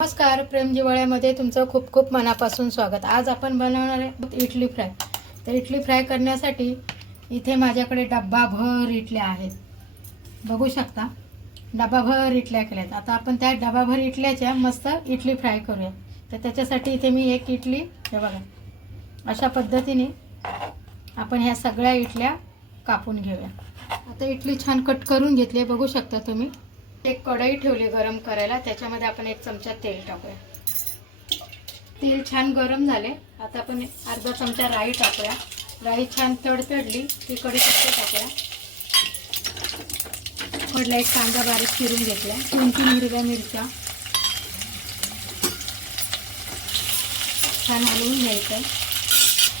नमस्कार प्रेम जिवाळ्यामध्ये तुमचं खूप खूप मनापासून स्वागत. आज आपण बनवणार आहे इडली फ्राय. तर इडली फ्राय करण्यासाठी इथे माझ्याकडे डब्बाभर इडल्या आहेत. बघू शकता डब्बाभर इडल्या केल्यात आता आपण त्या डब्बाभर इडल्याच्या मस्त इडली फ्राय करूया. तर त्याच्यासाठी इथे मी एक इडली हे बघा अशा पद्धतीने आपण ह्या सगळ्या इडल्या कापून घेऊया. आता इडली छान कट करून घेतली आहे बघू शकता तुम्ही. एक कढई ठेवली गरम करायला. त्याच्यामध्ये आपण एक चमचा तेल टाकूया. तेल छान गरम झाले. आता आपण अर्धा चमचा राई टाकूया. राई छान तडतडली. की कढीपत्ता टाकूया. कडला एक कांदा बारीक चिरून घेतला. दोन तीन हिरव्या मिरच्या. छान हलवून घ्यायचं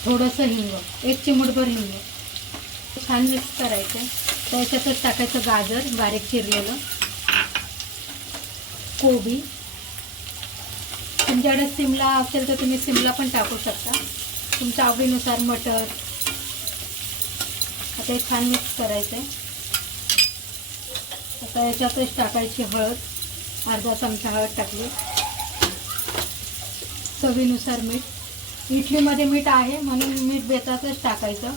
थोडंसं हिंग. एक चिमूटभर हिंग. छान मिक्स करायचं त्याच्यातच टाकायचं गाजर बारीक चिरलेलं. कोबी. तुमच्याकडे सिमला असेल तर तुम्ही सिमला पण टाकू शकता. तुमच्या आवडीनुसार मटर. आता हे छान मिक्स करायचं आहे आता याच्यातच टाकायची हळद. अर्धा चमचा हळद टाकली. चवीनुसार मीठ. इडलीमध्ये मीठ आहे म्हणून मीठ बेतातच टाकायचं.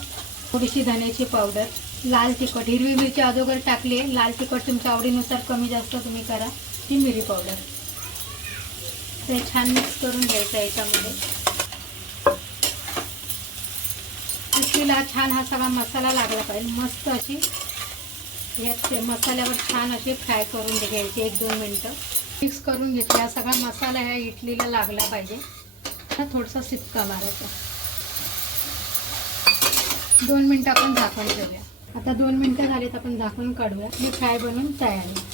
थोडीशी धण्याची पावडर लाल तिखट. हिरवी मिरची अगोदर टाकली. आहे लाल तिखट तुमच्या आवडीनुसार कमी जास्त तुम्ही करा. ती मिरी पावडर. ते छान मिक्स करून घ्यायचं याच्यामध्ये. इडलीला छान हा सगळा मसाला लागला पाहिजे. मस्त अशी या मसाल्यावर छान अशी फ्राय करून घ्यायची एक दोन मिनटं. मिक्स करून घेतली. हा सगळा मसाला ह्या इडलीला लागला पाहिजे. हा थोडासा सिपका मारायचा. दोन मिनटं आपण झाकून ठेवूया. आता दोन मिनटं झालीत आपण झाकून काढूया. मी फ्राय बनवून तयार आहे.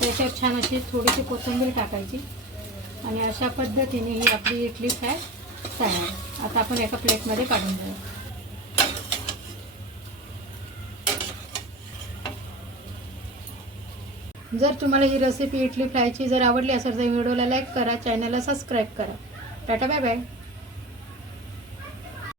त्याच्यात छान अशी थोडीशी कोथिंबीर टाकायची. आणि अशा पद्धतीने ही आपली इडली फ्राय तयार. आता आपण एका प्लेटमध्ये काढून घेऊ. जर तुम्हाला ही रेसिपी इडली फ्रायची जर आवडली असेल तर व्हिडिओला लाईक करा चॅनलला सबस्क्राईब करा. Tata bye bye